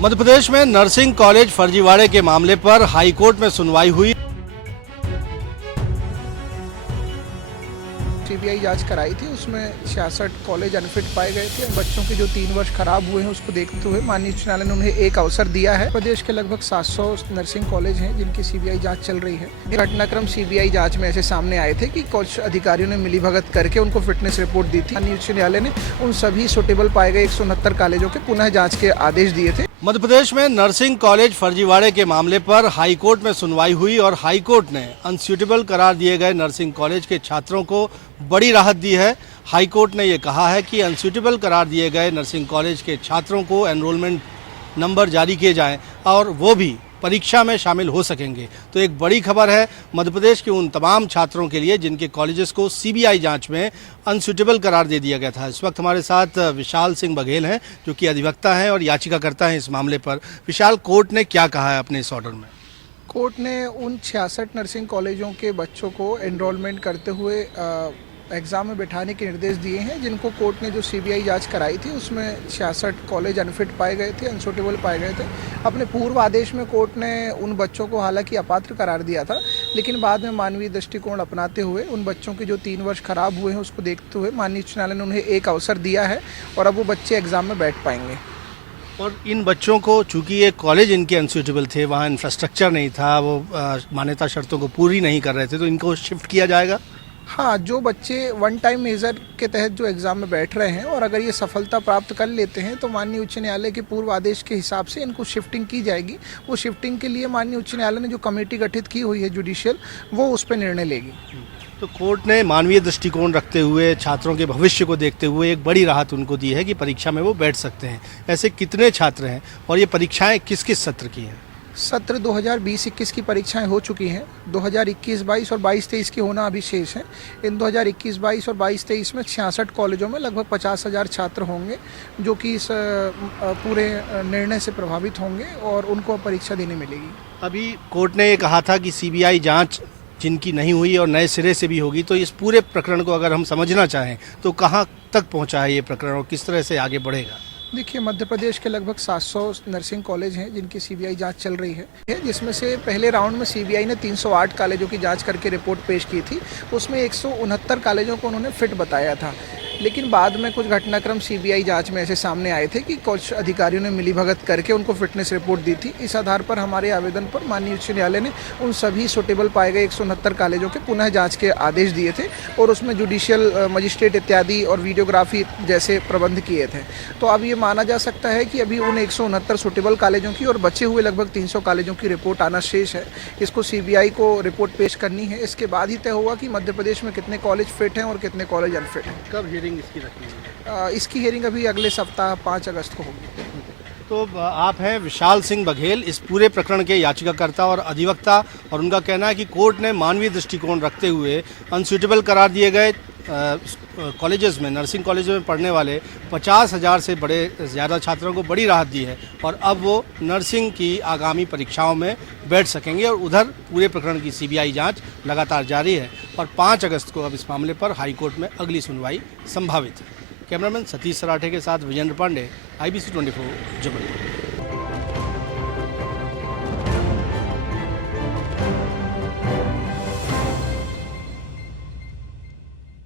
मध्य प्रदेश में nursing college फर्जीवाड़े के मामले पर हाईकोर्ट में सुनवाई हुई। सीबीआई जांच कराई थी, उसमें 66 कॉलेज अनफिट पाए गए थे। बच्चों के जो 3 वर्ष खराब हुए हैं उसको देखते हुए माननीय उच्च न्यायालय ने उन्हें एक अवसर दिया है। प्रदेश के लगभग 700 नर्सिंग कॉलेज हैं जिनकी सीबीआई जांच चल रही है। घटनाक्रम सीबीआई जांच में ऐसे सामने आए थे कि कुछ अधिकारियों ने मिलीभगत करके उनको फिटनेस रिपोर्ट दी थी। माननीय उच्च न्यायालय ने उन सभी सुटेबल पाए गए 169 कॉलेजों के पुनः जाँच के आदेश दिए थे। मध्य प्रदेश में नर्सिंग कॉलेज फर्जीवाड़े के मामले पर हाईकोर्ट में सुनवाई हुई और हाईकोर्ट ने अनस्यूटेबल करार दिए गए नर्सिंग कॉलेज के छात्रों को बड़ी राहत दी है। हाईकोर्ट ने ये कहा है कि अनस्यूटेबल करार दिए गए नर्सिंग कॉलेज के छात्रों को एनरोलमेंट नंबर जारी किए जाएं और वो भी परीक्षा में शामिल हो सकेंगे। तो एक बड़ी खबर है मध्य प्रदेश के उन तमाम छात्रों के लिए जिनके कॉलेजेस को सीबीआई जांच में अनसूटेबल करार दे दिया गया था। इस वक्त हमारे साथ विशाल सिंह बघेल हैं जो कि अधिवक्ता हैं और याचिकाकर्ता हैं इस मामले पर। विशाल, कोर्ट ने क्या कहा है अपने इस ऑर्डर में? कोर्ट ने उन 66 नर्सिंग कॉलेजों के बच्चों को एनरोलमेंट करते हुए एग्ज़ाम में बैठाने के निर्देश दिए हैं जिनको कोर्ट ने जो सीबीआई जांच कराई थी उसमें 66 कॉलेज अनफिट पाए गए थे, अनसूटेबल पाए गए थे। अपने पूर्व आदेश में कोर्ट ने उन बच्चों को हालांकि अपात्र करार दिया था, लेकिन बाद में मानवीय दृष्टिकोण अपनाते हुए उन बच्चों के जो 3 वर्ष खराब हुए हैं उसको देखते हुए माननीय उच्च न्यायालय ने उन्हें एक अवसर दिया है और अब वो बच्चे एग्ज़ाम में बैठ पाएंगे। और इन बच्चों को चूंकि ये कॉलेज इनके अनसूटेबल थे, वहाँ इंफ्रास्ट्रक्चर नहीं था, वो मान्यता शर्तों को पूरी नहीं कर रहे थे, तो इनको शिफ्ट किया जाएगा। हाँ, जो बच्चे वन टाइम मेजर के तहत जो एग्ज़ाम में बैठ रहे हैं और अगर ये सफलता प्राप्त कर लेते हैं तो माननीय उच्च न्यायालय के पूर्व आदेश के हिसाब से इनको शिफ्टिंग की जाएगी। वो शिफ्टिंग के लिए माननीय उच्च न्यायालय ने जो कमेटी गठित की हुई है जुडिशियल, वो उस पर निर्णय लेगी। तो कोर्ट ने मानवीय दृष्टिकोण रखते हुए, छात्रों के भविष्य को देखते हुए एक बड़ी राहत उनको दी है कि परीक्षा में वो बैठ सकते हैं। ऐसे कितने छात्र हैं और ये परीक्षाएं किस किस सत्र की हैं? सत्र 2020-21 की परीक्षाएं हो चुकी हैं। 2021-22 और 22-23 की होना अभी शेष है। इन 2021-22 और 22-23 में 66 कॉलेजों में लगभग 50,000 छात्र होंगे जो कि इस पूरे निर्णय से प्रभावित होंगे और उनको परीक्षा देने मिलेगी। अभी कोर्ट ने ये कहा था कि सीबीआई जांच जिनकी नहीं हुई और नए सिरे से भी होगी, तो इस पूरे प्रकरण को अगर हम समझना चाहें तो कहाँ तक पहुँचा है ये प्रकरण और किस तरह से आगे बढ़ेगा? देखिए, मध्य प्रदेश के लगभग 700 नर्सिंग कॉलेज हैं जिनकी सीबीआई जांच चल रही है, जिसमें से पहले राउंड में सीबीआई ने 308 कॉलेजों की जांच करके रिपोर्ट पेश की थी। उसमें 169 कॉलेजों को उन्होंने फिट बताया था, लेकिन बाद में कुछ घटनाक्रम सीबीआई जांच में ऐसे सामने आए थे कि कुछ अधिकारियों ने मिलीभगत करके उनको फिटनेस रिपोर्ट दी थी। इस आधार पर हमारे आवेदन पर माननीय उच्च न्यायालय ने उन सभी सुटेबल पाए गए 169 कॉलेजों के पुनः जांच के आदेश दिए थे और उसमें जुडिशियल मजिस्ट्रेट इत्यादि और वीडियोग्राफी जैसे प्रबंध किए थे। तो अब ये माना जा सकता है कि अभी उन 169 सुटेबल कॉलेजों की और बचे हुए लगभग 300 कॉलेजों की रिपोर्ट आना शेष है। इसको सीबीआई को रिपोर्ट पेश करनी है। इसके बाद ही तय होगा कि मध्य प्रदेश में कितने कॉलेज फिट हैं और कितने कॉलेज अनफिट हैं। कब हियरिंग इसकी रखनी है? इसकी हियरिंग अभी अगले सप्ताह 5 अगस्त को होगी। तो आप हैं विशाल सिंह बघेल, इस पूरे प्रकरण के याचिकाकर्ता और अधिवक्ता, और उनका कहना है कि कोर्ट ने मानवीय दृष्टिकोण रखते हुए अनसूटेबल करार दिए गए कॉलेजेस में, नर्सिंग कॉलेजों में पढ़ने वाले 50,000 से ज़्यादा छात्रों को बड़ी राहत दी है और अब वो नर्सिंग की आगामी परीक्षाओं में बैठ सकेंगे। और उधर पूरे प्रकरण की सीबीआई जांच लगातार जारी है और 5 अगस्त को अब इस मामले पर हाईकोर्ट में अगली सुनवाई संभावित है। कैमरामैन सतीश सराठे के साथ विजेंद्र पांडे, IBC 24 जबलपुर।